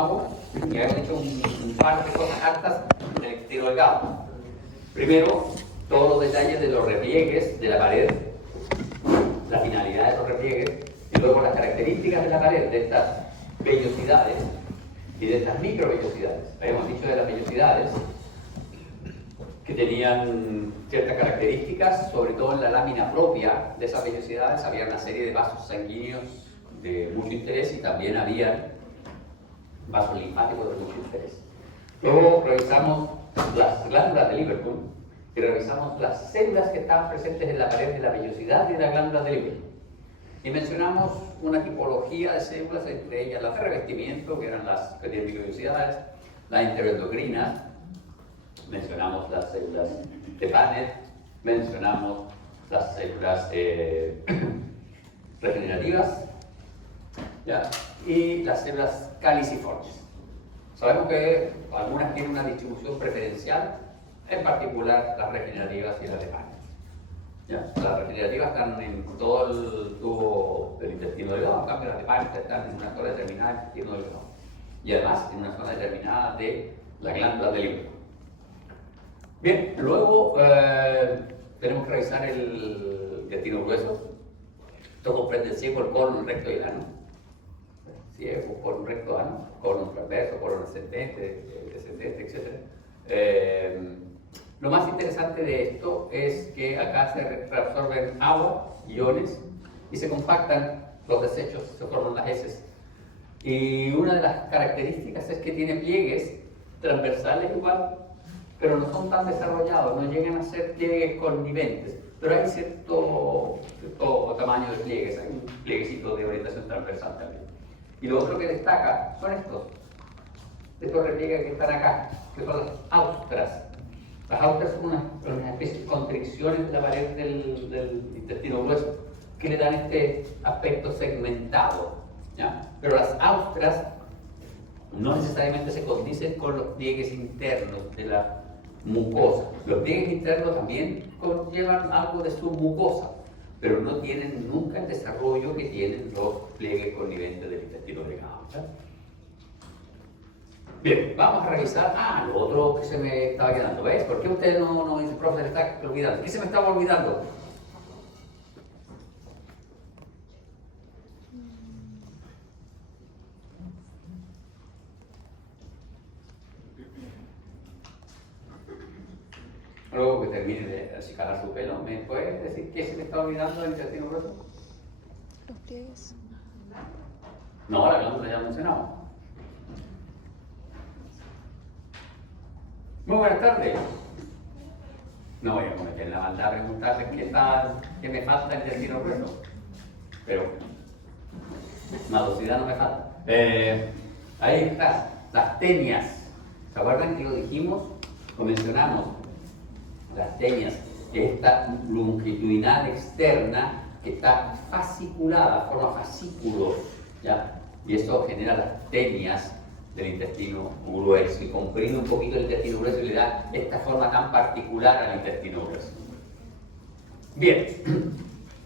estómago y habíamos hecho un par de cosas hartas en el intestino delgado. Primero, todos los detalles de los repliegues de la pared, la finalidad de esos repliegues, y luego las características de la pared, de estas vellosidades y de estas microvellosidades. Habíamos dicho de las vellosidades que tenían ciertas características, sobre todo en la lámina propia de esas vellosidades había una serie de vasos sanguíneos de mucho interés y también había vasos linfáticos de mucho interés. Luego revisamos las glándulas de Liverpool y revisamos las células que estaban presentes en la pared de la vellosidad y de las glándulas de Liverpool. Y mencionamos una tipología de células, entre ellas las de revestimiento, que eran las que tienen microvellosidades, las interoendocrinas, mencionamos las células de Paneth, mencionamos las células regenerativas, ¿ya? Y las células caliciformes. Sabemos que algunas tienen una distribución preferencial, en particular las regenerativas y las de Paneth. ¿Ya? Las regenerativas están en todo el tubo del intestino delgado, en cambio las de Paneth están en una zona determinada del intestino delgado. Y además en una zona determinada de la glándula del hígado. Bien, luego tenemos que revisar el intestino grueso. Esto comprende el ciego, el colon, el recto y el ano. Ciego, colon, recto, ano, colon transverso, colon ascendente, descendente, etc. Lo más interesante de esto es que acá se reabsorben agua, iones, y se compactan los desechos, se forman las heces. Y una de las características es que tiene pliegues transversales igual, pero no son tan desarrollados, no llegan a ser pliegues conniventes, pero hay cierto tamaño de pliegues, hay un plieguecito de orientación transversal también. Y lo otro que destaca son estos repliegues que están acá, que son las austras. Las austras son unas especies de constricciones de la pared del intestino grueso que le dan este aspecto segmentado, ¿ya? Pero las austras no necesariamente se condicen con los pliegues internos de la mucosa. Los pliegues internos también conllevan algo de su mucosa, pero no tienen nunca el desarrollo que tienen los pliegues conniventes del intestino delgado. ¿Sí? Bien, vamos a revisar. Lo otro que se me estaba quedando. ¿Ves? ¿Por qué usted no dice, profe, se está olvidando? ¿Qué se me estaba olvidando? Luego que termine de acicalar su pelo, ¿me puede decir qué se me está olvidando del intestino grueso? Los pliegues. No, la glándula ya mencionamos. Muy buenas tardes. No voy a cometer la maldad de preguntarles qué me falta el intestino grueso. Pero madosidad no me falta. Ahí está, las tenias. ¿Se acuerdan que lo dijimos? Lo mencionamos. Las tenias, que es esta longitudinal externa que está fasciculada, forma fascículos, ¿ya? Y eso genera las tenias del intestino grueso y comprime un poquito el intestino grueso y le da esta forma tan particular al intestino grueso. Bien,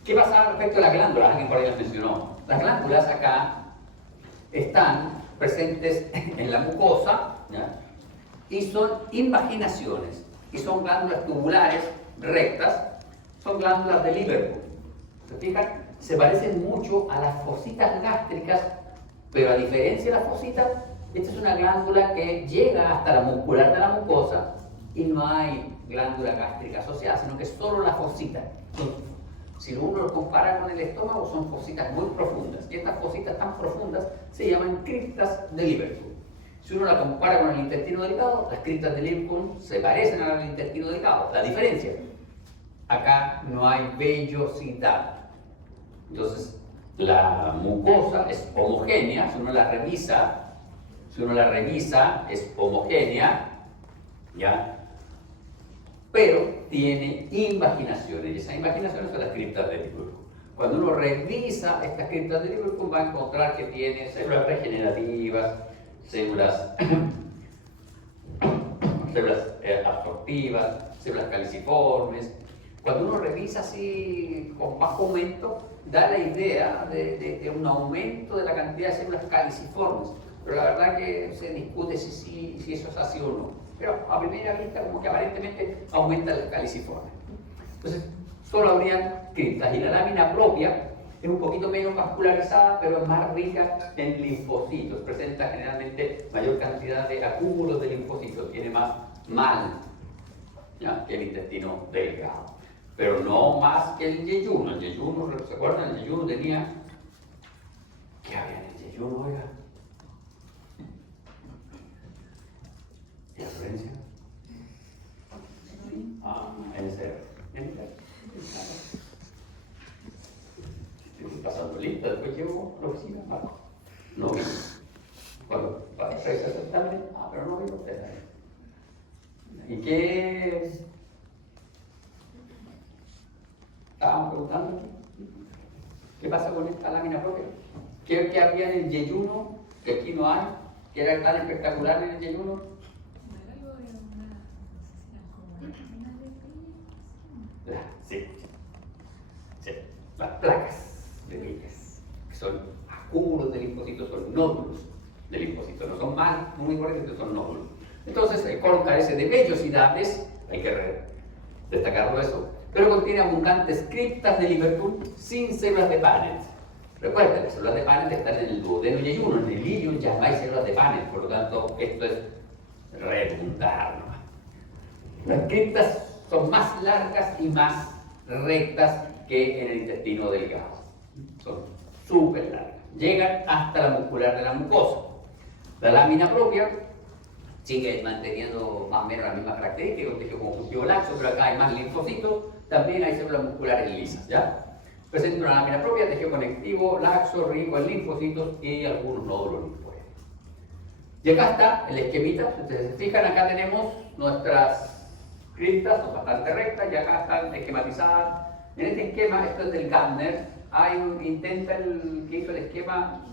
¿qué pasa respecto a las glándulas? Alguien por ahí las mencionó. Las glándulas acá están presentes en la mucosa, ¿ya? Y son invaginaciones. Y son glándulas tubulares rectas, son glándulas de Liverpool. ¿Se fijan? Se parecen mucho a las fositas gástricas, pero a diferencia de las fositas, esta es una glándula que llega hasta la muscular de la mucosa y no hay glándula gástrica asociada, sino que es solo la fosita. Si uno lo compara con el estómago, son fositas muy profundas. Y estas fositas tan profundas se llaman criptas de Liverpool. Si uno la compara con el intestino delgado, las criptas de Liverpool se parecen a las del intestino delgado. La diferencia, acá no hay vellosidad. Entonces, la mucosa es homogénea, si uno la revisa, es homogénea, ¿ya? Pero tiene invaginaciones, y esas invaginaciones son las criptas de Liverpool. Cuando uno revisa estas criptas de Liverpool, va a encontrar que tiene células regenerativas, células absortivas, células caliciformes. Cuando uno revisa así con bajo aumento, da la idea de un aumento de la cantidad de células caliciformes. pero la verdad que se discute si eso es así o no. Pero a primera vista como que aparentemente aumenta las caliciformes. Entonces, solo habrían criptas y la lámina propia es un poquito menos vascularizada, pero es más rica en linfocitos, presenta generalmente mayor cantidad de acúmulos de linfocitos, tiene más mal, ¿ya?, que el intestino delgado, pero no más que el yeyuno. El yeyuno, ¿se acuerdan? El yeyuno tenía... ¿Qué había en el yeyuno, oiga? ¿Y la Florencia? En serio. Estoy pasando lista, después llevo a la oficina, Marco. No vi. Cuando para aceptarme, pero no vi usted ahí. ¿Y qué? Estábamos preguntando. ¿Qué pasa con esta lámina propia? ¿Qué había en el yeyuno que aquí no hay? ¿Qué era tan espectacular en el yeyuno? Sí, las placas de Willis, que son acúmulos de linfocitos, son nódulos de linfocitos, no son mal, muy importantes, son nódulos. Entonces, el colon carece de vellosidades, hay que destacarlo eso, pero contiene abundantes criptas de Liverpool sin células de Paneth. Recuerden, las células de Paneth están en el duodeno y yeyuno, en el ilium ya no hay células de Paneth, por lo tanto, esto es redundar nomás. Las criptas son más largas y más rectas que en el intestino delgado. Son súper largas. Llegan hasta la muscular de la mucosa. La lámina propia sigue manteniendo más o menos la misma característica, un tejido conjuntivo laxo, pero acá hay más linfocitos, también hay células musculares lisas, ¿ya? Presenta una lámina propia, tejido conectivo, laxo, rico en linfocitos y algunos nódulos linfoides. Y acá está el esquemita, si ustedes se fijan, acá tenemos nuestras criptas, son bastante rectas y acá están esquematizadas. En este esquema, esto es del Gardner, intenta el que hizo el esquema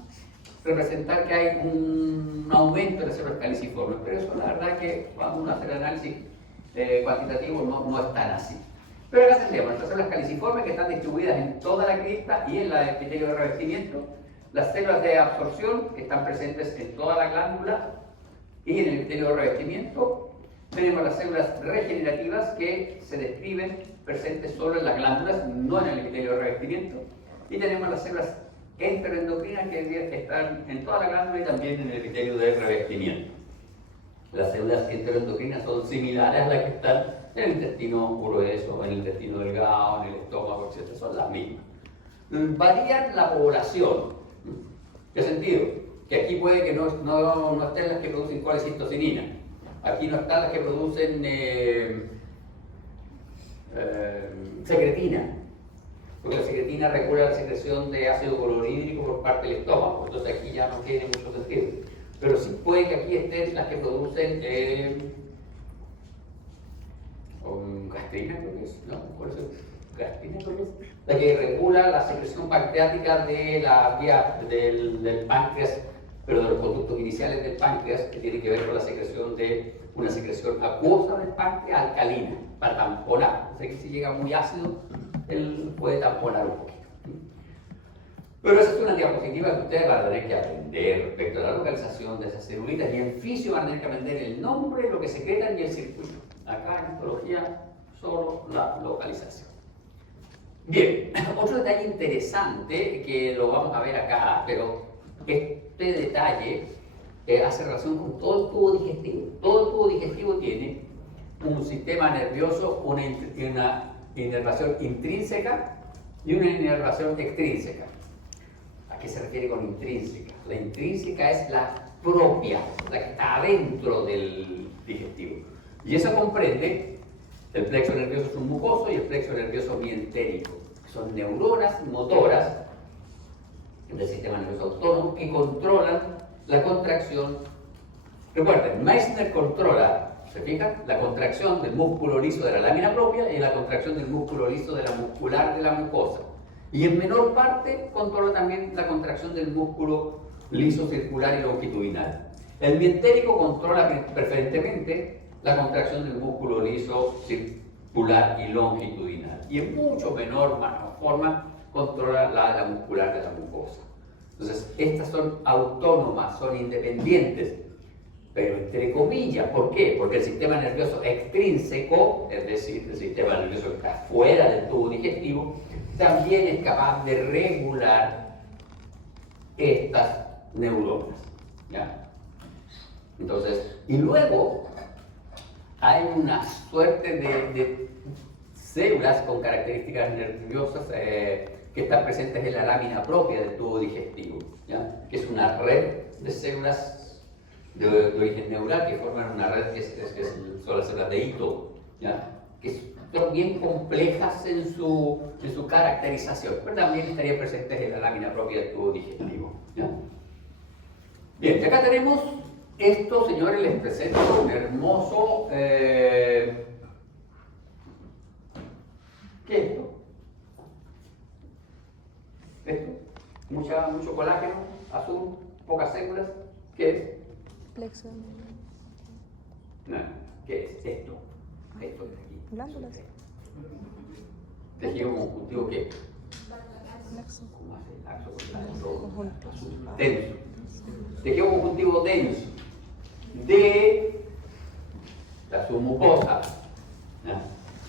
representar que hay un aumento de células caliciformes, pero eso la verdad que cuando uno hace el análisis cuantitativo no es tan así. Pero acá tendríamos nuestras células caliciformes que están distribuidas en toda la cripta y en la epitelio de revestimiento, las células de absorción que están presentes en toda la glándula y en el epitelio de revestimiento. Tenemos las células regenerativas que se describen presentes solo en las glándulas, no en el epitelio de revestimiento. Y tenemos las células enteroendocrinas que están en toda la glándula y también en el epitelio de revestimiento. Las células enteroendocrinas son similares a las que están en el intestino grueso, en el intestino delgado, en el estómago, etc. Son las mismas. Varían la población. ¿Qué sentido? Que aquí puede que no estén las que producen colecistocinina. Aquí no están las que producen secretina, porque la secretina regula la secreción de ácido clorhídrico por parte del estómago, entonces aquí ya no tiene mucho sentido. Pero sí puede que aquí estén las que producen gastrina, creo que es, ¿no? Por eso, gastrina, creo que es, la que regula la secreción pancreática de la vía del páncreas, pero de los conductos iniciales del páncreas, que tiene que ver con la secreción de una secreción acuosa del páncreas alcalina, para tamponar. O sea que si llega muy ácido, él puede tamponar un poquito. Pero esa es una diapositiva que ustedes van a tener que aprender respecto a la localización de esas celulitas, y en fisio van a tener que aprender el nombre, lo que secretan y el circuito. Acá en histología, solo la localización. Bien, otro detalle interesante que lo vamos a ver acá, pero este detalle hace relación con todo el tubo digestivo. Todo el tubo digestivo tiene un sistema nervioso, una inervación intrínseca y una inervación extrínseca. ¿A qué se refiere con intrínseca? La intrínseca es la propia, la que está adentro del digestivo. Y eso comprende el plexo nervioso submucoso y el plexo nervioso mientérico, que son neuronas motoras del sistema nervioso autónomo que controlan la contracción. Recuerden, Meissner controla, ¿se fijan? La contracción del músculo liso de la lámina propia y la contracción del músculo liso de la muscular de la mucosa. Y en menor parte controla también la contracción del músculo liso circular y longitudinal. El mientérico controla preferentemente la contracción del músculo liso circular y longitudinal. Y en mucho menor forma controla la muscular de la mucosa. Entonces, estas son autónomas, son independientes, pero entre comillas. ¿Por qué? Porque el sistema nervioso extrínseco, es decir, el sistema nervioso que está fuera del tubo digestivo, también es capaz de regular estas neuronas. ¿Ya? Entonces, y luego hay una suerte de células con características nerviosas que están presentes en la lámina propia del tubo digestivo, ¿ya? Que es una red de células de origen neural que forman una red que son las células de Ito, ¿ya? Que son bien complejas en su caracterización, pero también estarían presentes en la lámina propia del tubo digestivo, ¿ya? Bien, y acá tenemos esto, señores, les presento un hermoso... ¿qué es esto? ¿Esto? Mucho colágeno, azul, pocas células. ¿Qué es? Plexo. No, ¿qué es esto? Esto de aquí. Glándulas. Tejido conjuntivo, ¿qué? Plexo. ¿Cómo hace el laxo con Conjunto. azul? Denso. Tejido conjuntivo denso de la submucosa. ¿Ya?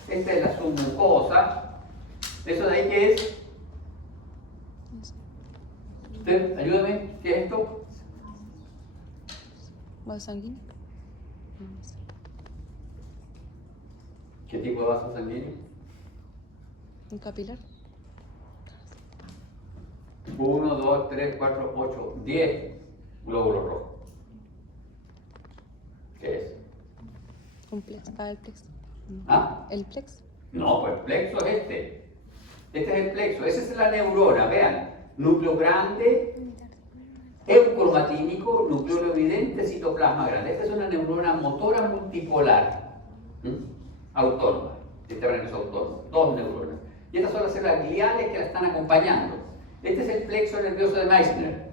Esta es la submucosa. ¿Eso de ahí qué es? Usted, ayúdame, ¿qué es esto? ¿Vaso sanguíneo? ¿Qué tipo de vaso sanguíneo? ¿Un capilar? 1, 2, 3, 4, 8, 10 glóbulos rojos. ¿Qué es? Un plexo. Ah, el plexo. No. ¿Ah? El plexo. No, pues el plexo es este. Este es el plexo. Esa es la neurona, vean. Núcleo grande, eucromatínico, núcleo evidente, citoplasma grande. Esta es una neurona motora multipolar, autónoma, sistema nervioso autónomo, dos neuronas. Y estas son las células gliales que la están acompañando. Este es el plexo nervioso de Meissner.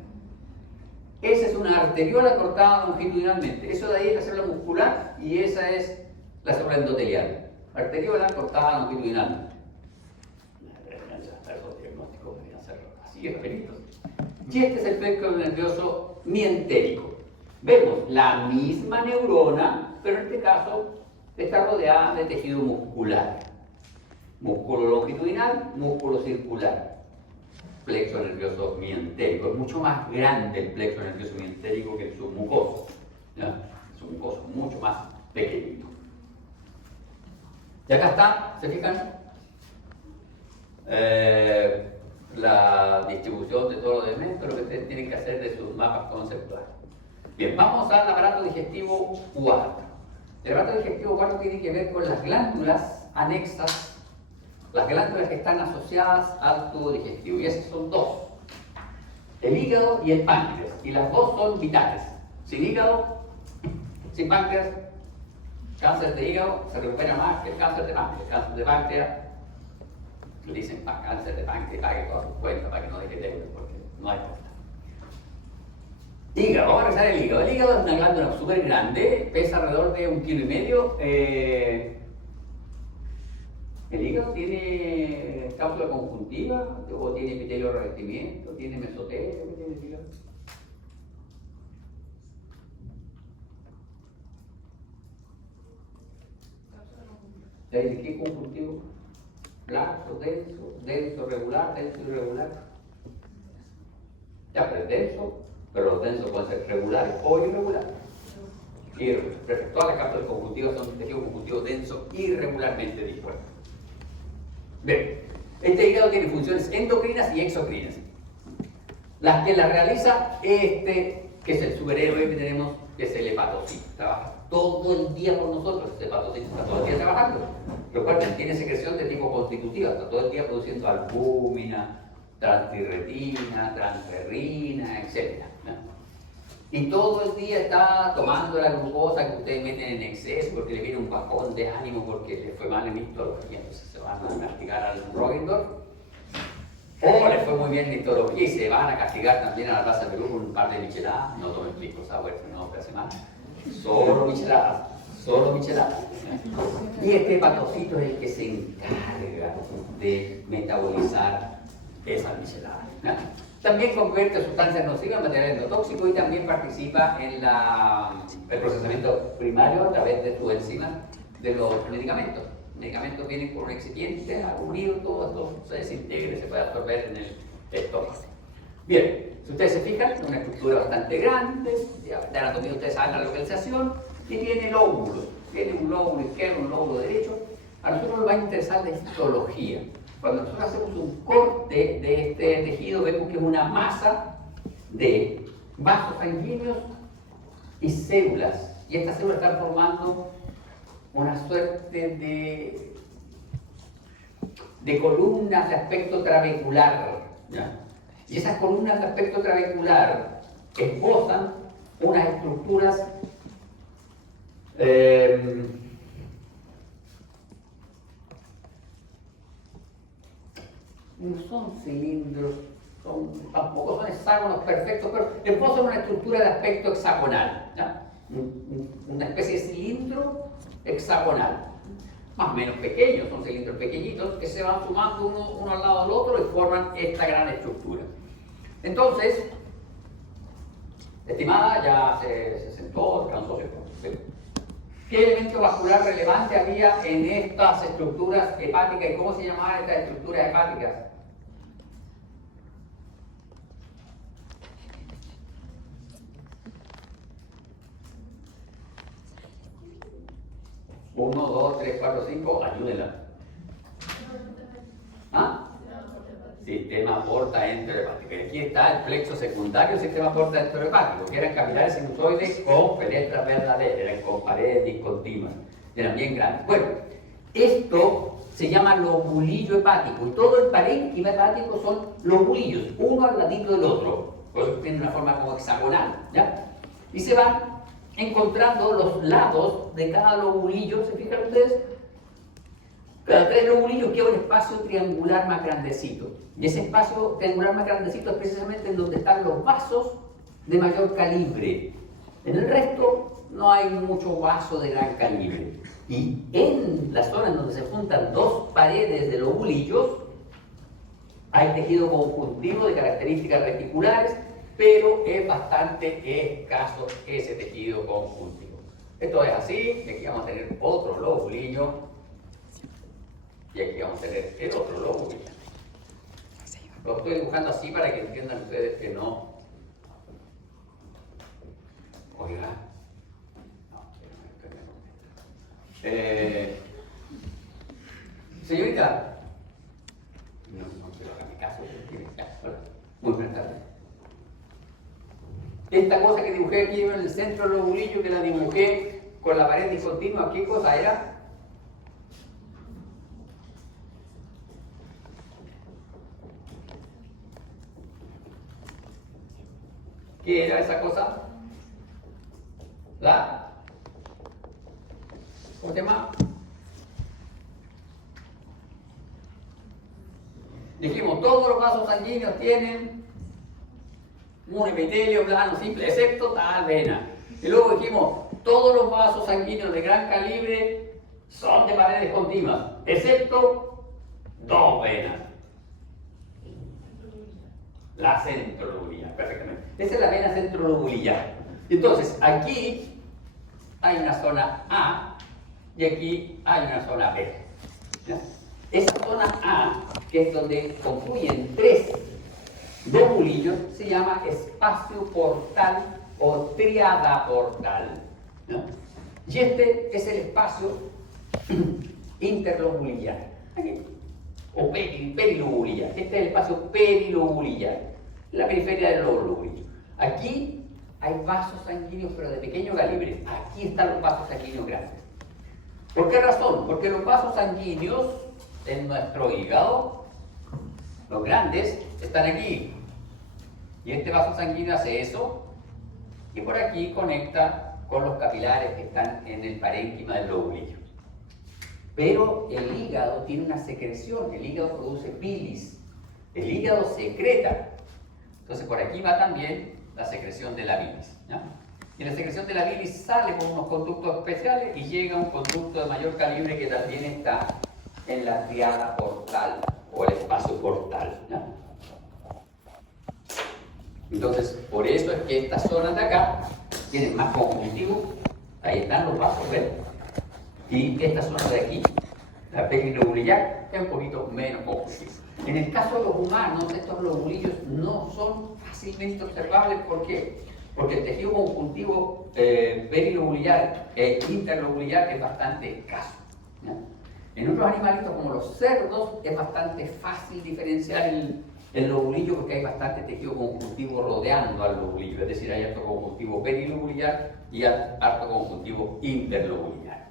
Esa es una arteriola cortada longitudinalmente. Eso de ahí es la célula muscular y esa es la célula endotelial. Arteriola cortada longitudinalmente. Esos diagnósticos deberían ser así, rapidito. Y este es el plexo nervioso mientérico. Vemos la misma neurona, pero en este caso está rodeada de tejido muscular. Músculo longitudinal, músculo circular. Plexo nervioso mientérico. Es mucho más grande el plexo nervioso mientérico que el submucoso. ¿Ya? El submucoso es mucho más pequeñito. Y acá está, ¿se fijan? La distribución de todo lo demás, lo que ustedes tienen que hacer de sus mapas conceptuales. Bien, vamos al aparato digestivo 4. El aparato digestivo 4 tiene que ver con las glándulas anexas, las glándulas que están asociadas al tubo digestivo, y esas son dos: el hígado y el páncreas, y las dos son vitales. Sin hígado, sin páncreas, cáncer de hígado se recupera más que el cáncer de páncreas. El cáncer de páncreas, le dicen cáncer de páncreas, pague todas sus cuentas para que no deje deuda, porque no hay forma. Hígado, vamos a revisar el hígado. El hígado es una glándula súper grande, pesa alrededor de 1,5 kg. ¿El hígado tiene cápsula conjuntiva o tiene epitelio de revestimiento? ¿Tiene mesotelio? ¿Qué tiene el hígado? ¿De qué conjuntivo? Laxo, denso, regular, denso, irregular. Ya, pero es denso, pero los densos pueden ser regulares o irregulares. Todas las cápsulas conjuntivas son tejidos conjuntivos densos irregularmente dispuestos. Bien, este hígado tiene funciones endocrinas y exocrinas. Las que las realiza que es el superhéroe que tenemos, que es el hepatocito. Trabaja todo el día con nosotros, el hepatocito está todo el día trabajando. Recuerden, tiene secreción de tipo constitutiva, está todo el día produciendo albúmina, transtirretina, transferrina, etc. Y todo el día está tomando la glucosa que ustedes meten en exceso porque le viene un bajón de ánimo porque le fue mal en histología, entonces se van a castigar al Roggendorf. O le fue muy bien en histología y se van a castigar también a la raza de Perú con un par de micheladas. No tomen pisco sour, no, que hace mal. Solo micheladas, solo micheladas. Y este hepatocito es el que se encarga de metabolizar esas micheladas. También convierte sustancias nocivas en materiales no tóxicos y también participa en el procesamiento primario a través de sus enzimas de los medicamentos. Los medicamentos vienen con un excipiente, unido, todo esto se desintegra y se puede absorber en el estómago. Bien, si ustedes se fijan, es una estructura bastante grande, de anatomía ustedes saben la localización, y tiene lóbulos. Tiene un lóbulo izquierdo, un lóbulo derecho. A nosotros nos va a interesar la histología. Cuando nosotros hacemos un corte de este tejido, vemos que es una masa de vasos sanguíneos y células. Y estas células están formando una suerte de columnas de aspecto trabecular, ¿ya? Y esas columnas de aspecto trabecular esbozan unas estructuras no son cilindros, tampoco son hexágonos perfectos, pero esbozan una estructura de aspecto hexagonal, ¿ya? Una especie de cilindro hexagonal, más o menos pequeños, son cilindros pequeñitos que se van sumando uno al lado del otro y forman esta gran estructura. Entonces, estimada, ya se sentó, descansó, se fue. ¿Qué elemento vascular relevante había en estas estructuras hepáticas y cómo se llamaban estas estructuras hepáticas? Uno, dos, tres, cuatro, cinco, ayúdenla. ¿Ah? Sistema portaenterohepático. Y aquí está el plexo secundario del sistema portaenterohepático, que eran capilares sinusoides con fenestras verdaderas, eran con paredes discontinuas, eran bien grandes. Bueno, esto se llama lobulillo hepático, y todo el parénquima hepático son lobulillos, uno al ladito del otro, por eso tiene una forma como hexagonal, ¿ya? Y se van encontrando los lados de cada lobulillo, ¿se fijan ustedes? Cada tres lobulillos queda un espacio triangular más grandecito. Y ese espacio triangular más grandecito es precisamente en donde están los vasos de mayor calibre. En el resto no hay mucho vaso de gran calibre. Y en la zona en donde se juntan dos paredes de lobulillos, hay tejido conjuntivo de características reticulares, pero es bastante escaso ese tejido conjuntivo. Esto es así, y aquí vamos a tener otro lobulillo. Y aquí vamos a tener el otro lóbulo. Lo estoy dibujando así para que entiendan ustedes que no. Oiga. Señorita. No quiero hacer mi caso. Muy buenas tardes. Esta cosa que dibujé aquí en el centro del lobulillo, que la dibujé con la pared discontinua, ¿qué cosa era? ¿Qué era esa cosa? ¿Cómo se llama? Dijimos, todos los vasos sanguíneos tienen un epitelio plano simple, excepto tal vena. Y luego dijimos, todos los vasos sanguíneos de gran calibre son de paredes continuas, excepto dos venas. La centrolobulilla, perfectamente. Esa es la vena centrolobulilla. Entonces, aquí hay una zona A y aquí hay una zona B. ¿Ya? Esa zona A, que es donde confluyen tres lobulillos, se llama espacio portal o tríada portal. ¿No? Y este es el espacio interlobulillar. Aquí. O perilobulillar. Este es el espacio perilobulillar, la periferia del lobulillo. Aquí hay vasos sanguíneos, pero de pequeño calibre. Aquí están los vasos sanguíneos grandes. ¿Por qué razón? Porque los vasos sanguíneos en nuestro hígado, los grandes, están aquí. Y este vaso sanguíneo hace eso, y por aquí conecta con los capilares que están en el parénquima del lobulillo. Pero el hígado tiene una secreción, el hígado produce bilis, el hígado secreta. Entonces por aquí va también la secreción de la bilis, ¿ya? Y la secreción de la bilis sale por unos conductos especiales y llega a un conducto de mayor calibre que también está en la tríada portal o el espacio portal, ¿ya? Entonces, por eso es que estas zonas de acá tienen más conjuntivo. Ahí están los vasos, ¿ven? Y esta zona de aquí, la perilobuliar, es un poquito menos conjuntivo. En el caso de los humanos, estos lobulillos no son fácilmente observables. ¿Por qué? Porque el tejido conjuntivo perilobuliar e interlobuliar es bastante escaso, ¿ya? En otros animalitos como los cerdos es bastante fácil diferenciar el lobulillo porque hay bastante tejido conjuntivo rodeando al lobulillo, es decir, hay harto conjuntivo perilobuliar y harto conjuntivo interlobuliar.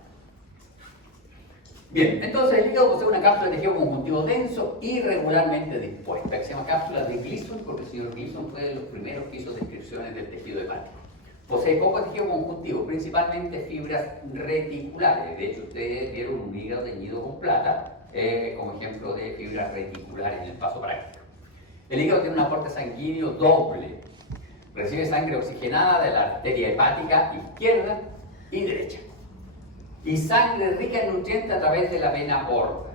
Bien, entonces el hígado posee una cápsula de tejido conjuntivo denso irregularmente dispuesta, que se llama cápsula de Gleason, porque el señor Gleason fue de los primeros que hizo descripciones del tejido hepático. Posee poco tejido conjuntivo, principalmente fibras reticulares. De hecho, ustedes vieron un hígado teñido con plata como ejemplo de fibras reticulares en el paso práctico. El hígado tiene un aporte sanguíneo doble. Recibe sangre oxigenada de la arteria hepática izquierda y derecha. Y sangre rica en nutrientes a través de la vena porta.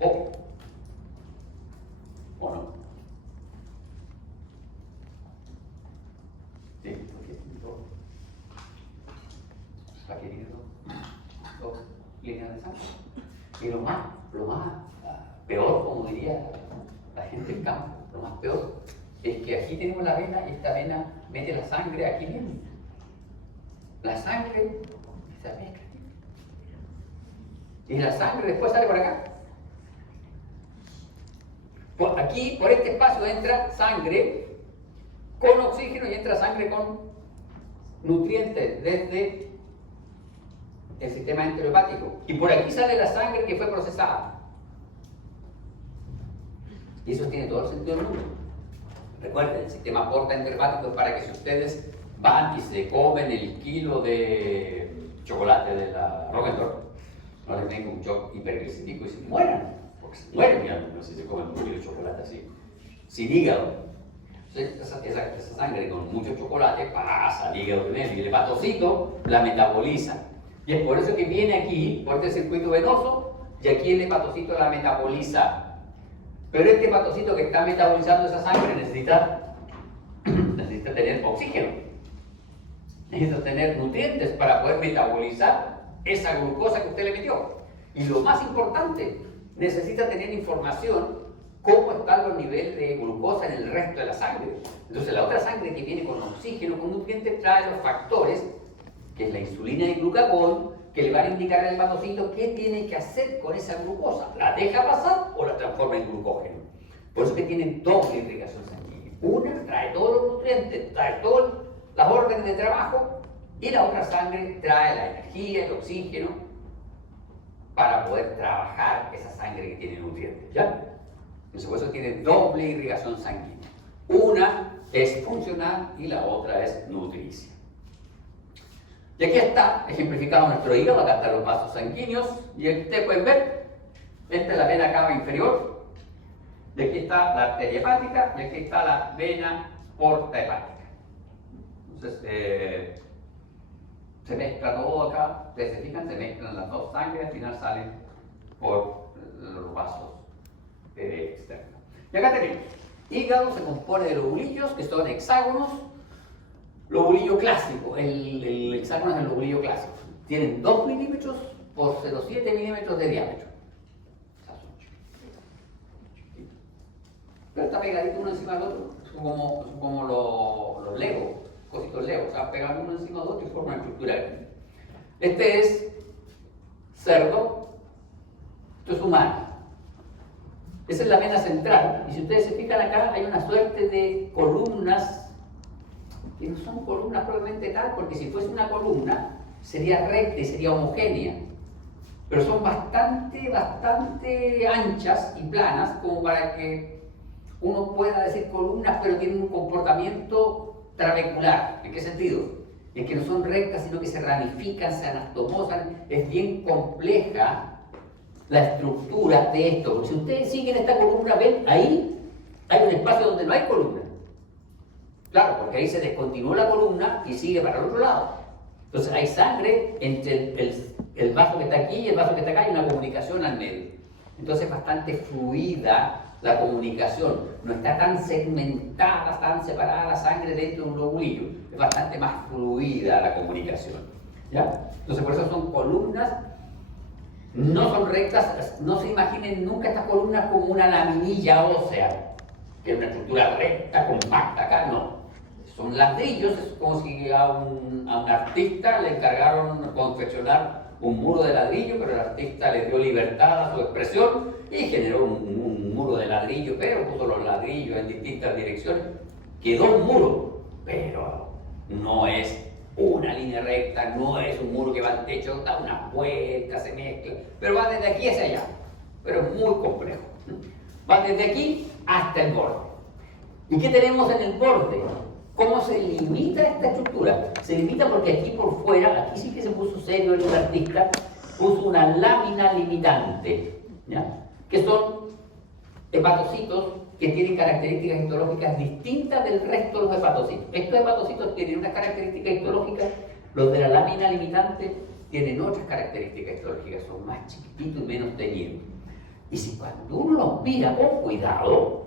¿O no? Sí, porque está querido dos líneas de sangre. Y lo más peor, como diría la gente del campo, lo más peor es que aquí tenemos la vena y esta vena mete la sangre aquí mismo. La sangre se mezcla. Y la sangre después sale por acá. Aquí, por este espacio, entra sangre con oxígeno y entra sangre con nutrientes desde el sistema enterohepático. Y por aquí sale la sangre que fue procesada. Y eso tiene todo el sentido del mundo. Recuerden, el sistema porta enterohepático es para que si ustedes van y se comen el kilo de chocolate de la Roggendorf, no les venga un shock hiperglicémico y se mueran, porque se mueren ya si se comen un kilo de chocolate así, sin hígado. Entonces, esa sangre con mucho chocolate pasa al hígado primero y el hepatocito la metaboliza. Y es por eso que viene aquí, por este circuito venoso, y aquí el hepatocito la metaboliza. Pero este hepatocito que está metabolizando esa sangre necesita tener oxígeno, necesita tener nutrientes para poder metabolizar esa glucosa que usted le metió. Y lo más importante, necesita tener información cómo están los niveles de glucosa en el resto de la sangre. Entonces la otra sangre que viene con oxígeno, con nutrientes, trae los factores, que es la insulina y el glucagón, que le van a indicar al hepatocito qué tiene que hacer con esa glucosa. ¿La deja pasar o la transforma en glucógeno? Por eso que tiene doble irrigación sanguínea. Una trae todos los nutrientes, trae todas las órdenes de trabajo, y la otra sangre trae la energía, el oxígeno, para poder trabajar esa sangre que tiene nutrientes, ¿ya? Entonces, por eso tiene doble irrigación sanguínea. Una es funcional y la otra es nutricia. Y aquí está ejemplificado nuestro hígado, acá están los vasos sanguíneos, y aquí ustedes pueden ver, esta es la vena cava inferior, y aquí está la arteria hepática, y aquí está la vena porta hepática. Entonces, se mezcla todo acá, ustedes se fijan, se mezclan las dos sangres, al final salen por los vasos externos. Y acá tenemos, hígado se compone de lobulillos, que son hexágonos. Lobulillo clásico, el hexágono es el lobulillo clásico. Tienen 2 milímetros por 0,7 milímetros de diámetro. Pero está pegadito uno encima del otro, como los legos, cositos legos, o sea, pegan uno encima del otro y forman una estructura grande. Este es cerdo, esto es humano. Esa es la vena central, y si ustedes se fijan acá, hay una suerte de columnas que no son columnas probablemente tal, porque si fuese una columna sería recta y sería homogénea, pero son bastante anchas y planas como para que uno pueda decir columnas, pero tienen un comportamiento trabecular. ¿En qué sentido? En que no son rectas, sino que se ramifican, se anastomosan. Es bien compleja la estructura de esto, porque si ustedes siguen esta columna, ven, ahí hay un espacio donde no hay columna. Claro, porque ahí se descontinuó la columna y sigue para el otro lado. Entonces hay sangre entre el vaso que está aquí y el vaso que está acá, y una comunicación al medio. Entonces es bastante fluida la comunicación, no está tan segmentada, tan separada la sangre dentro de un lobulillo, es bastante más fluida la comunicación, ¿ya? Entonces por eso son columnas, no son rectas, no se imaginen nunca estas columnas como una laminilla ósea, que es una estructura recta, compacta, acá no. Son ladrillos, es como si a un artista le encargaron confeccionar un muro de ladrillo, pero el artista le dio libertad a su expresión y generó un muro de ladrillo, pero puso los ladrillos en distintas direcciones. Quedó un muro, pero no es una línea recta, no es un muro que va al techo, da una vuelta, se mezcla, pero va desde aquí hacia allá, pero es muy complejo. Va desde aquí hasta el borde. ¿Y qué tenemos en el borde? ¿Cómo se limita esta estructura? Se limita porque aquí por fuera, aquí sí que se puso serio el artista, puso una lámina limitante, ¿ya? Que son hepatocitos que tienen características histológicas distintas del resto de los hepatocitos. Estos hepatocitos tienen unas características histológicas, los de la lámina limitante tienen otras características histológicas, son más chiquititos y menos teñidos. Y si cuando uno los mira con cuidado,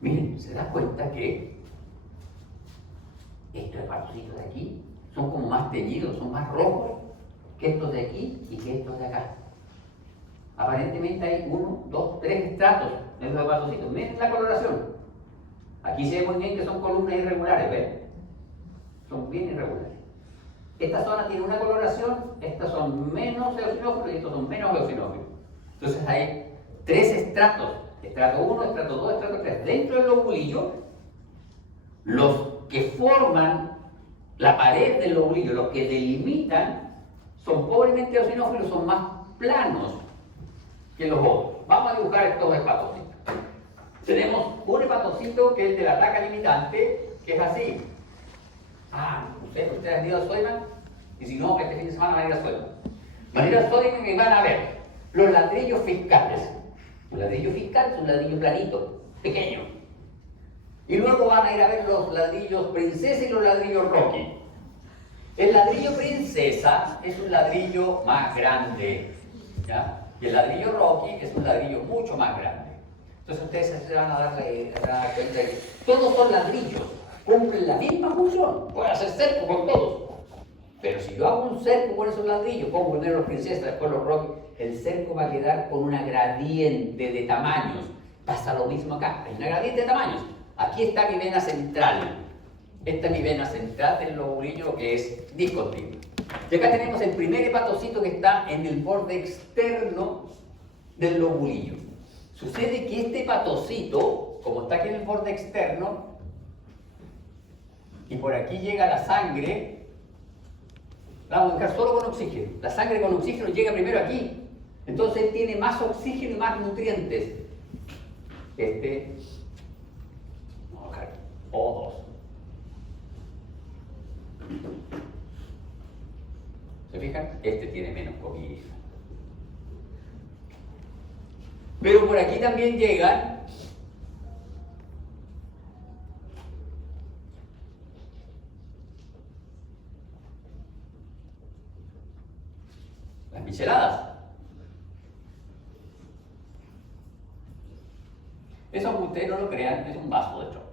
miren, se da cuenta que estos hepatocitos de aquí son como más teñidos, son más rojos que estos de aquí y que estos de acá. Aparentemente hay 1, 2, 3 estratos en los hepatocitos. Miren la coloración. Aquí se ve muy bien que son columnas irregulares, ¿ven? Son bien irregulares. Esta zona tiene una coloración, estas son menos eosinófilos y estos son menos eosinófilos. Entonces hay 3 estratos, estrato 1, estrato 2, estrato 3. Dentro del lobulillo, los que forman la pared del lobulillo, los que delimitan, son pobremente eosinófilos, son más planos que los otros. Vamos a dibujar estos hepatocitos. Tenemos un hepatocito que es de la placa limitante, que es así. Ustedes han ido a Soyman, y si no, este fin de semana van a ir a Soyman. Van a ir a Soyman y van a ver los ladrillos fiscales. Un ladrillo fiscal es un ladrillo planito, pequeño. Y luego van a ir a ver los ladrillos princesa y los ladrillos Rocky. El ladrillo princesa es un ladrillo más grande, ¿ya? Y el ladrillo Rocky es un ladrillo mucho más grande. Entonces ustedes se van a dar cuenta de que todos son ladrillos, cumplen la misma función. Puedo hacer cerco con todos. Pero si yo hago un cerco con esos ladrillos, pongo primero los princesas, después los Rocky, el cerco va a quedar con una gradiente de tamaños. Pasa lo mismo acá, hay una gradiente de tamaños. Aquí está mi vena central. Esta es mi vena central del lobulillo que es discontinua. Y acá tenemos el primer hepatocito que está en el borde externo del lobulillo. Sucede que este hepatocito, como está aquí en el borde externo, y por aquí llega la sangre, la vamos a dejar solo con oxígeno. La sangre con oxígeno llega primero aquí. Entonces tiene más oxígeno y más nutrientes. O2. ¿Se fijan? Este tiene menos comida. Pero por aquí también llegan las micheladas. Eso, aunque ustedes no lo crean, es un vaso de chocolate.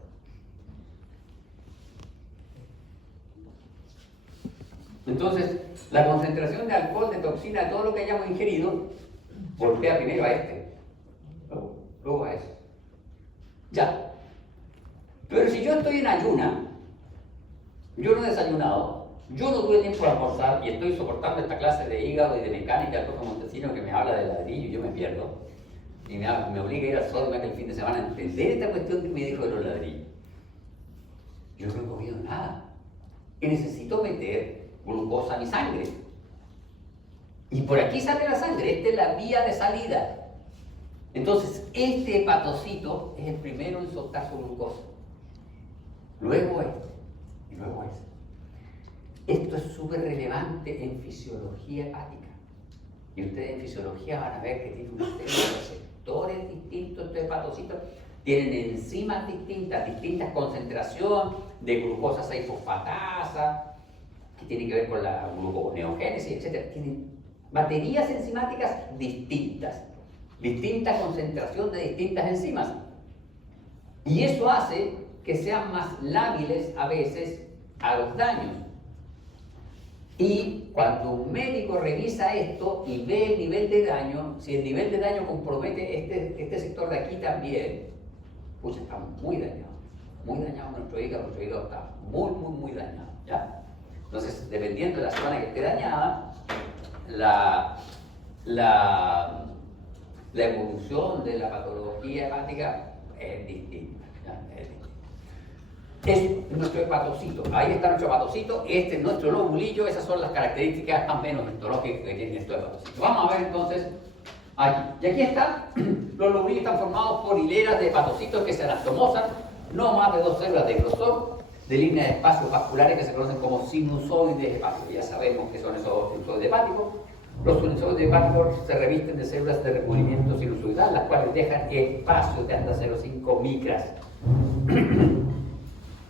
Entonces, la concentración de alcohol, de toxina, todo lo que hayamos ingerido, golpea primero a este, luego a ese. Ya. Pero si yo estoy en ayuna, yo no he desayunado, yo no tuve tiempo de almorzar y estoy soportando esta clase de hígado y de mecánica del profe Montesino que me habla de ladrillo y yo me pierdo, y me obliga a ir a Soyman el fin de semana a entender esta cuestión que me dijo de los ladrillos. Yo no he comido nada y necesito meter glucosa a mi sangre. Y por aquí sale la sangre, esta es la vía de salida. Entonces, este hepatocito es el primero en soltar su glucosa. Luego este, y luego este. Esto es súper relevante en fisiología hepática. Y ustedes en fisiología van a ver que tienen una serie de receptores distintos, estos hepatocitos. Tienen enzimas distintas, distintas concentraciones de glucosa 6-fosfatasa, que tiene que ver con la gluconeogénesis, etc. Tienen baterías enzimáticas distintas, distinta concentración de distintas enzimas. Y eso hace que sean más lábiles a veces a los daños. Y cuando un médico revisa esto y ve el nivel de daño, si el nivel de daño compromete este sector de aquí también, pues está muy dañado nuestro hígado está muy dañado, ¿ya? Entonces, dependiendo de la zona que esté dañada, la evolución de la patología hepática es distinta, ¿ya? Es nuestro hepatocito, ahí está nuestro hepatocito, este es nuestro lobulillo, esas son las características más o menos histológicas que tiene nuestro hepatocito. Vamos a ver entonces aquí. Y aquí están, los lobulillos están formados por hileras de hepatocitos que se anastomosan, no más de 2 células de grosor, de líneas de espacios vasculares que se conocen como sinusoides hepáticos. Ya sabemos que son esos sinusoides hepáticos. Los sinusoides hepáticos se revisten de células de recubrimiento sinusoidal, las cuales dejan espacios de hasta 0,5 micras.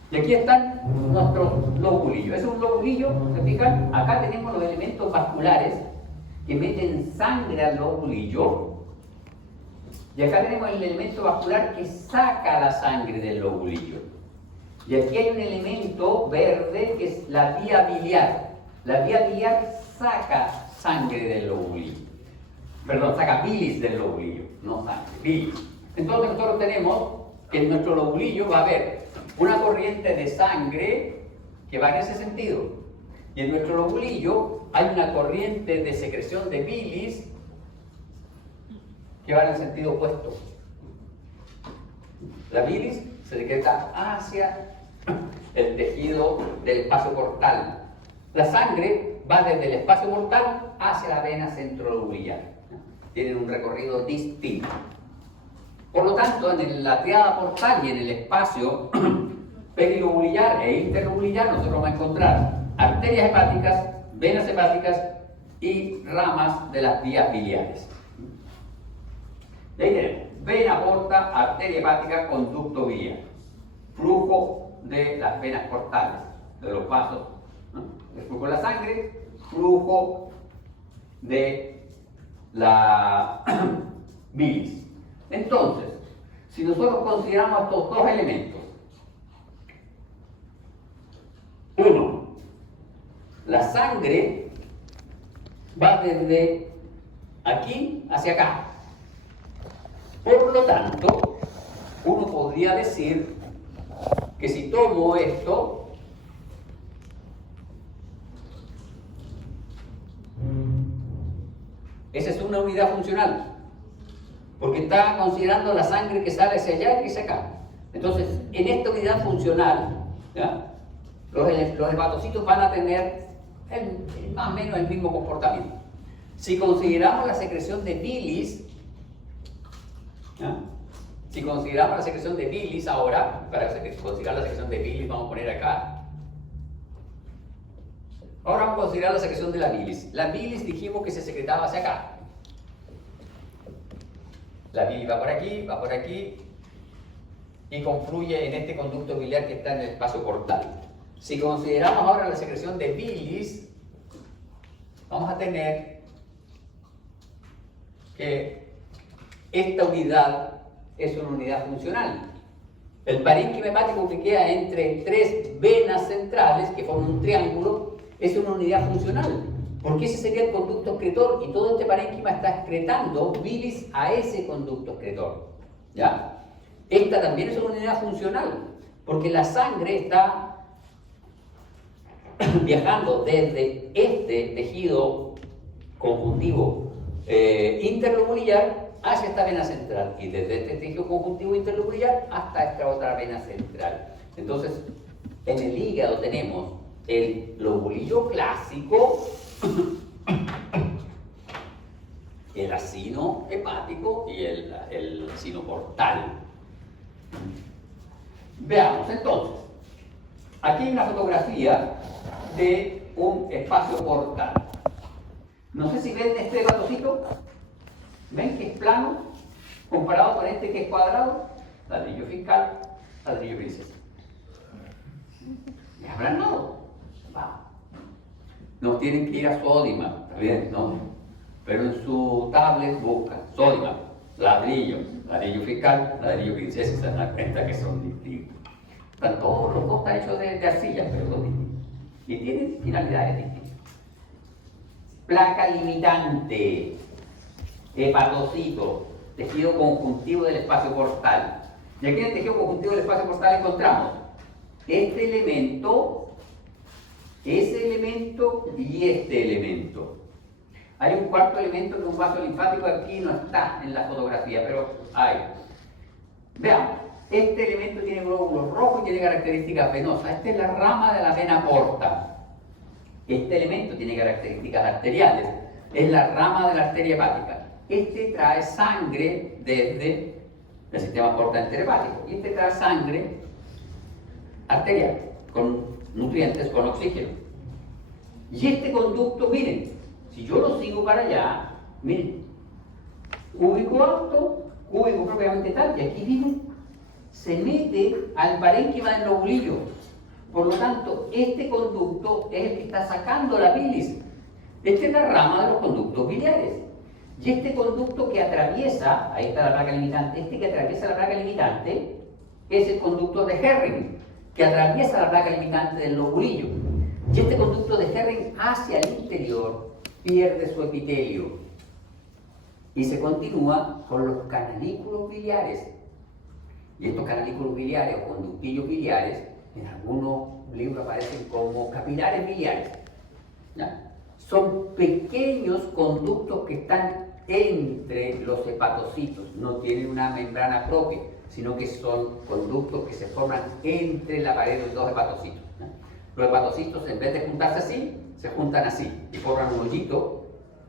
Y aquí están nuestros lobulillos. Es un lobulillo, ¿se fijan? Acá tenemos los elementos vasculares que meten sangre al lobulillo. Y acá tenemos el elemento vascular que saca la sangre del lobulillo. Y aquí hay un elemento verde que es la vía biliar. La vía biliar saca sangre del lobulillo. Perdón, saca bilis del lobulillo, no sangre, bilis. Entonces nosotros tenemos que en nuestro lobulillo va a haber una corriente de sangre que va en ese sentido. Y en nuestro lobulillo hay una corriente de secreción de bilis que va en el sentido opuesto. La bilis se secreta hacia el tejido del espacio portal. La sangre va desde el espacio portal hacia la vena centrolobular. Tienen un recorrido distinto. Por lo tanto, en la triada portal y en el espacio perilobular e interlobular nosotros vamos a encontrar arterias hepáticas, venas hepáticas y ramas de las vías biliares. Y ahí tenemos vena porta, arteria hepática, conducto biliar, flujo de las venas portales, de los vasos, ¿no? El flujo de la sangre, flujo de la bilis. Entonces, si nosotros consideramos estos dos elementos, uno, la sangre va desde aquí hacia acá. Por lo tanto, uno podría decir que si tomo esto, esa es una unidad funcional, porque está considerando la sangre que sale hacia allá y que hacia acá. Entonces, en esta unidad funcional, ¿ya? Los hepatocitos van a tener más o menos el mismo comportamiento. Si consideramos la secreción de bilis, ¿ya? Si consideramos la secreción de bilis ahora, para considerar la secreción de bilis vamos a poner acá. Ahora vamos a considerar la secreción de la bilis. La bilis dijimos que se secretaba hacia acá. La bilis va por aquí y confluye en este conducto biliar que está en el espacio portal. Si consideramos ahora la secreción de bilis, vamos a tener que esta unidad es una unidad funcional. El parénquima hepático que queda entre 3 venas centrales, que forman un triángulo, es una unidad funcional. Porque ese sería el conducto excretor y todo este parénquima está excretando bilis a ese conducto excretor. ¿Ya? Esta también es una unidad funcional, porque la sangre está viajando desde este tejido conjuntivo interlobular hacia esta vena central y desde este tejido conjuntivo interlobular hasta esta otra vena central. Entonces, en el hígado tenemos el lobulillo clásico, el acino hepático y el acino portal. Veamos entonces, aquí hay una fotografía de un espacio portal. No sé si ven este hepatocito. ¿Ven que es plano comparado con este que es cuadrado? Ladrillo fiscal, ladrillo princesa. ¿Me habrán dado? Va. No tienen que ir a Sodimac, ¿está bien? No. Pero en su tablet buscan Sodimac. ladrillo, ladrillo fiscal, ladrillo princesa, se dan cuenta que son distintos. Están todos los dos están hechos de arcilla, pero son distintos. Y tienen finalidades distintas. Placa limitante, hepatocito, tejido conjuntivo del espacio portal. Y aquí en el tejido conjuntivo del espacio portal encontramos este elemento, ese elemento y este elemento. Hay un cuarto elemento que es un vaso linfático, aquí no está en la fotografía, pero hay. Veamos, este elemento tiene glóbulos rojos y tiene características venosas. Esta es la rama de la vena porta. Este elemento tiene características arteriales. Es la rama de la arteria hepática. Este trae sangre desde el sistema porta enterohepático. Y este trae sangre arterial, con nutrientes, con oxígeno. Y este conducto, miren, si yo lo sigo para allá, miren, cúbico alto, cúbico propiamente tal, y aquí miren, se mete al parénquima del lobulillo. Por lo tanto, este conducto es el que está sacando la bilis. Esta es la rama de los conductos biliares. Y este conducto que atraviesa, ahí está la placa limitante, este que atraviesa la placa limitante es el conducto de Herring, que atraviesa la placa limitante del lobulillo. Y este conducto de Herring hacia el interior pierde su epitelio y se continúa con los canalículos biliares. Y estos canalículos biliares o conductillos biliares en algunos libros aparecen como capilares biliares. ¿Ya? Son pequeños conductos que están entre los hepatocitos, no tienen una membrana propia, sino que son conductos que se forman entre la pared de los dos hepatocitos. ¿Ya? Los hepatocitos, en vez de juntarse así, se juntan así y forman un hoyito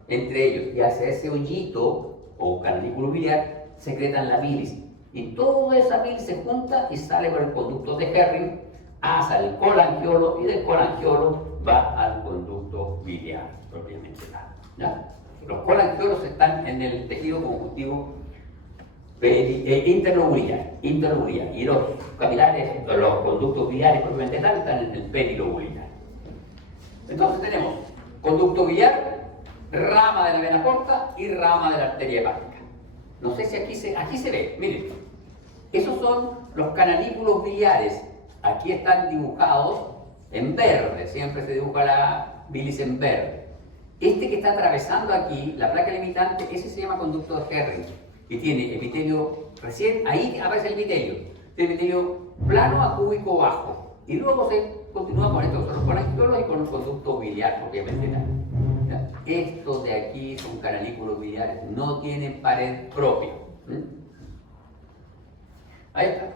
entre ellos, y hacia ese hoyito o canalículo biliar secretan la bilis. Y toda esa bilis se junta y sale por el conducto de Herring hacia el colangiolo, y del colangiolo va al conducto biliar propiamente tal. ¿Ya? Los colangiolos están en el tejido conjuntivo interlobular, y los capilares, los conductos biliares propiamente tal, están en el perilobular. Entonces tenemos conducto biliar, rama de la vena porta y rama de la arteria hepática. No sé si aquí se ve, miren, esos son los canalículos biliares. Aquí están dibujados en verde, siempre se dibuja la bilis en verde. Este que está atravesando aquí, la placa limitante, ese se llama conducto de Herring y tiene epitelio, recién ahí aparece el epitelio, tiene epitelio plano a cúbico bajo, y luego se continúa con estos, son los colangiolos y con el conducto biliar propiamente tal. Estos de aquí son canalículos biliares, no tienen pared propia. Ahí está.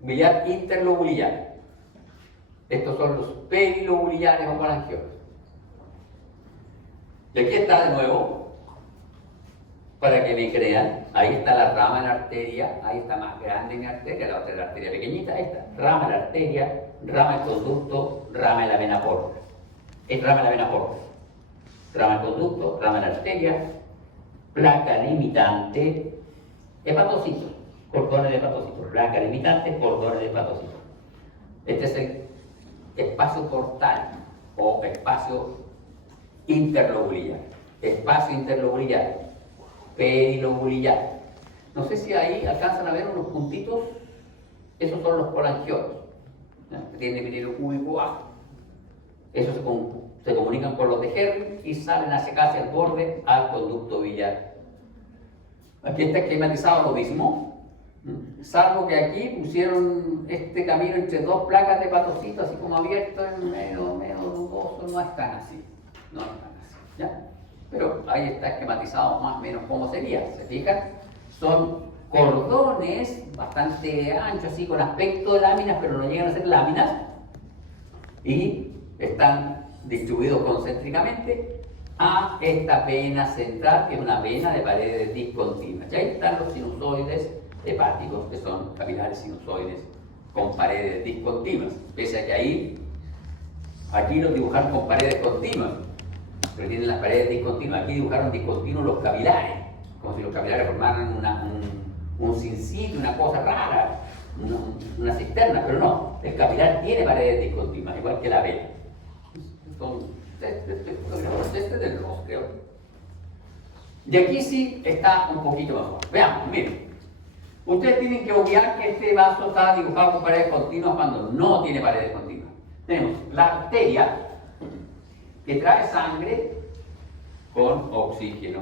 Biliar interlobular. Estos son los perilobuliares o colangiolos. Y aquí está de nuevo, para que me crean, ahí está la rama de la arteria, ahí está más grande mi arteria, la otra es la arteria pequeñita, esta, rama de la arteria, rama del conducto, rama de la vena porta. Es rama de la vena porta. Rama del conducto, rama de la arteria, placa limitante, hepatocitos, cordones de hepatocitos, placa limitante, cordones de hepatocitos. Este es el espacio portal o espacio interlobular, perilobular. No sé si ahí alcanzan a ver unos puntitos, esos son los colangiolos, que tienen epitelio cúbico bajo. Esos se comunican con los de Herring y salen hacia acá, hacia el borde, al conducto biliar. Aquí está esquematizado lo mismo, salvo que aquí pusieron este camino entre dos placas de hepatocitos, así como abierto, medio dudoso, no es tan así. No es tan así, ¿ya? Pero ahí está esquematizado más o menos cómo sería, ¿se fijan? Son cordones bastante anchos, así con aspecto de láminas, pero no llegan a ser láminas, y están distribuidos concéntricamente a esta vena central, que es una vena de paredes discontinuas. Y ahí están los sinusoides hepáticos, que son capilares sinusoides con paredes discontinuas, pese a que aquí los dibujaron con paredes continuas, pero tienen las paredes discontinuas. Aquí dibujaron discontinuos los capilares, como si los capilares formaran un sincito, una cosa rara, una cisterna, pero no, el capilar tiene paredes discontinuas, igual que la vena. Este es del Ross, creo. Y aquí sí está un poquito mejor. Veamos, miren. Ustedes tienen que obviar que este vaso está dibujado con paredes continuas cuando no tiene paredes continuas. Tenemos la arteria que trae sangre con oxígeno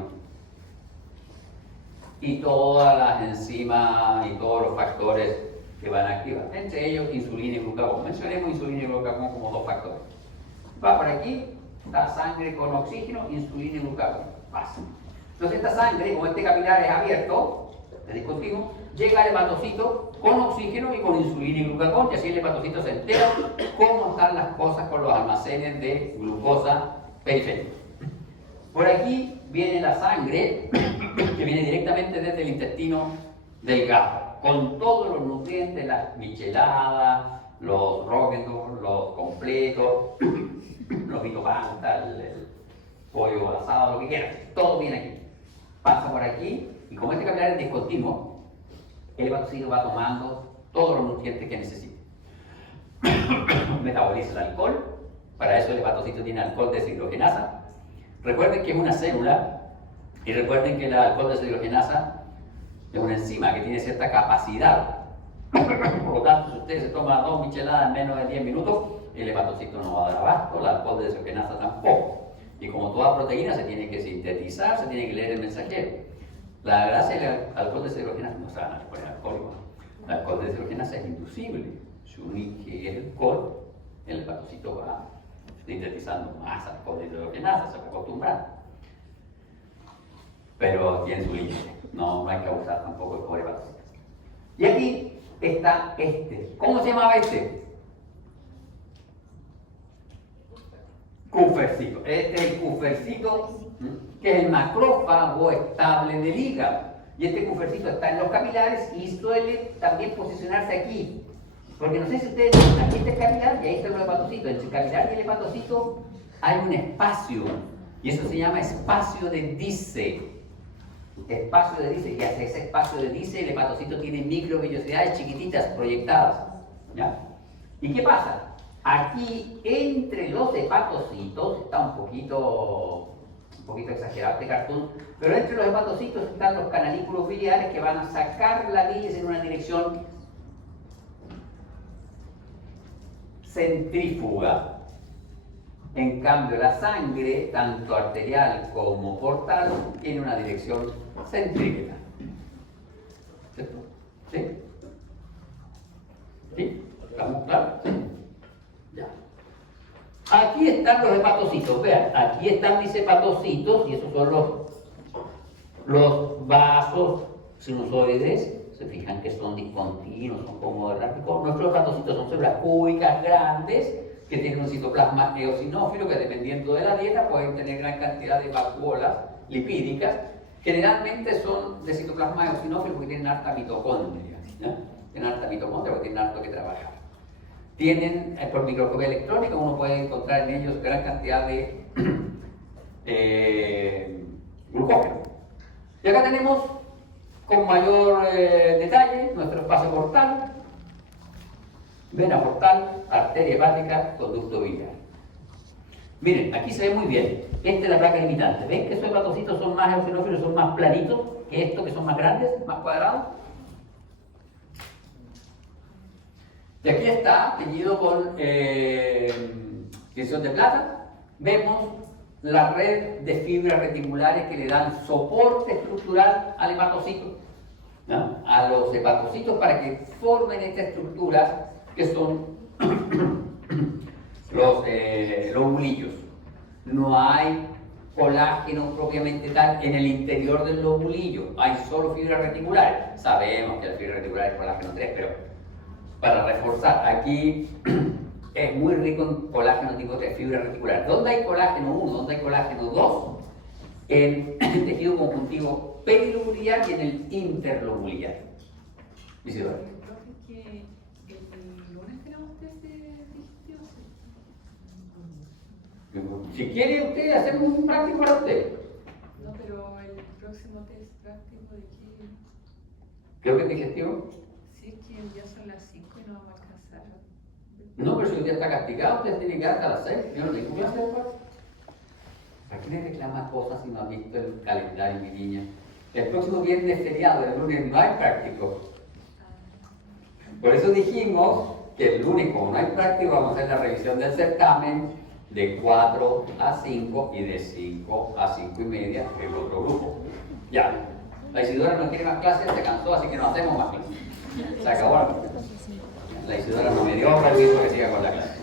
y todas las enzimas y todos los factores que van a activar, entre ellos insulina y glucagón. Mencionemos insulina y glucagón como dos factores. Va por aquí, está sangre con oxígeno, insulina y glucagón. Pasa. Entonces esta sangre, como este capilar es abierto, es discontinuo, llega al hepatocito con oxígeno y con insulina y glucagón, y así el hepatocito se entera cómo están las cosas con los almacenes de glucosa periférica. Por aquí viene la sangre que viene directamente desde el intestino delgado, con todos los nutrientes, las micheladas, los róquedos, los completos, los mitopasta, el pollo asado, lo que quieran, todo viene aquí. Pasa por aquí y como este capilar es discontinuo, el hepatocito va tomando todos los nutrientes que necesita. Metaboliza el alcohol, para eso el hepatocito tiene alcohol deshidrogenasa. Recuerden que es una célula y recuerden que el alcohol deshidrogenasa es una enzima que tiene cierta capacidad. Por lo tanto, si usted se toma 2 micheladas en menos de 10 minutos, el hepatocito no va a dar abasto, el alcohol deshidrogenasa tampoco. Y como toda proteína se tiene que sintetizar, se tiene que leer el mensajero. La gracia del alcohol deshidrogenasa, no se van a poner alcohólico, el alcohol deshidrogenasa es inducible. Si uno ingiere alcohol, el hepatocito va sintetizando más alcohol deshidrogenasa, se va acostumbrando. Pero tiene su límite, no hay que abusar tampoco del pobre hepatocito. Y aquí está este. ¿Cómo se llamaba este? Cufercito. Este es el cufercito, que es el macrófago estable del hígado. Y este cufercito está en los capilares y suele también posicionarse aquí. Porque no sé si ustedes ven, aquí está el capilar y ahí están los hepatocitos. Entre el capilar y el hepatocito hay un espacio. Y eso se llama espacio de Dice. Espacio de Dice. Y hacia ese espacio de Dice el hepatocito tiene microvellosidades chiquititas proyectadas. ¿Ya? ¿Y qué pasa? Aquí, entre los hepatocitos, está un poquito exagerado este cartoon, pero entre los hepatocitos están los canalículos biliares que van a sacar la bilis en una dirección centrífuga. En cambio, la sangre, tanto arterial como portal, tiene una dirección centrípeta. ¿Cierto? ¿Sí? ¿Sí? ¿Estamos claros? ¿Sí? Ya. Aquí están los hepatocitos, vean, aquí están mis hepatocitos y esos son los vasos sinusoides. Se fijan que son discontinuos, son como erráticos. Nuestros hepatocitos son células cúbicas grandes que tienen un citoplasma eosinófilo que dependiendo de la dieta pueden tener gran cantidad de vacuolas lipídicas. Generalmente son de citoplasma eosinófilo porque tienen harta mitocondria, ¿ya? Tienen harta mitocondria porque tienen harto que trabajar. Tienen, por microscopía electrónica, uno puede encontrar en ellos gran cantidad de glucógeno. Y acá tenemos con mayor detalle nuestro espacio portal, vena portal, arteria hepática, conducto biliar. Miren, aquí se ve muy bien. Esta es la placa limitante. ¿Ven que esos hepatocitos son más eosinófilos, son más planitos que estos que son más grandes, más cuadrados? Y aquí está, teñido con tinción de plata. Vemos la red de fibras reticulares que le dan soporte estructural al hepatocito, ¿no? A los hepatocitos para que formen estas estructuras que son los lobulillos. No hay colágeno propiamente tal en el interior del lobulillo, hay solo fibras reticulares. Sabemos que la fibra reticular es colágeno 3, pero para reforzar, aquí es muy rico en colágeno tipo 3, fibra reticular. ¿Dónde hay colágeno 1? ¿Dónde hay colágeno 2? En el tejido conjuntivo perilobular y en el interlobular. Isidora. Que el lunes tenemos test de digestión. Si quiere usted, hacemos un práctico para usted. No, pero el próximo test práctico de qué. Creo que es digestivo. Sí, es que ya son las 5 y no vamos a alcanzar. No, pero si usted está castigado, usted tiene que dar hasta las 6. Yo no tengo clase después. ¿A quién le reclama cosas si no has visto el calendario, mi niña? El próximo viernes es feriado, el lunes no hay práctico. Por eso dijimos que el lunes, como no hay práctico, vamos a hacer la revisión del certamen de 4 a 5 y de 5 a 5 y media el otro grupo. Ya, la Isidora no tiene más clases, se cansó, así que no hacemos más clases. Se acabó la clase. La Isidora no me dio permiso que siga con la clase.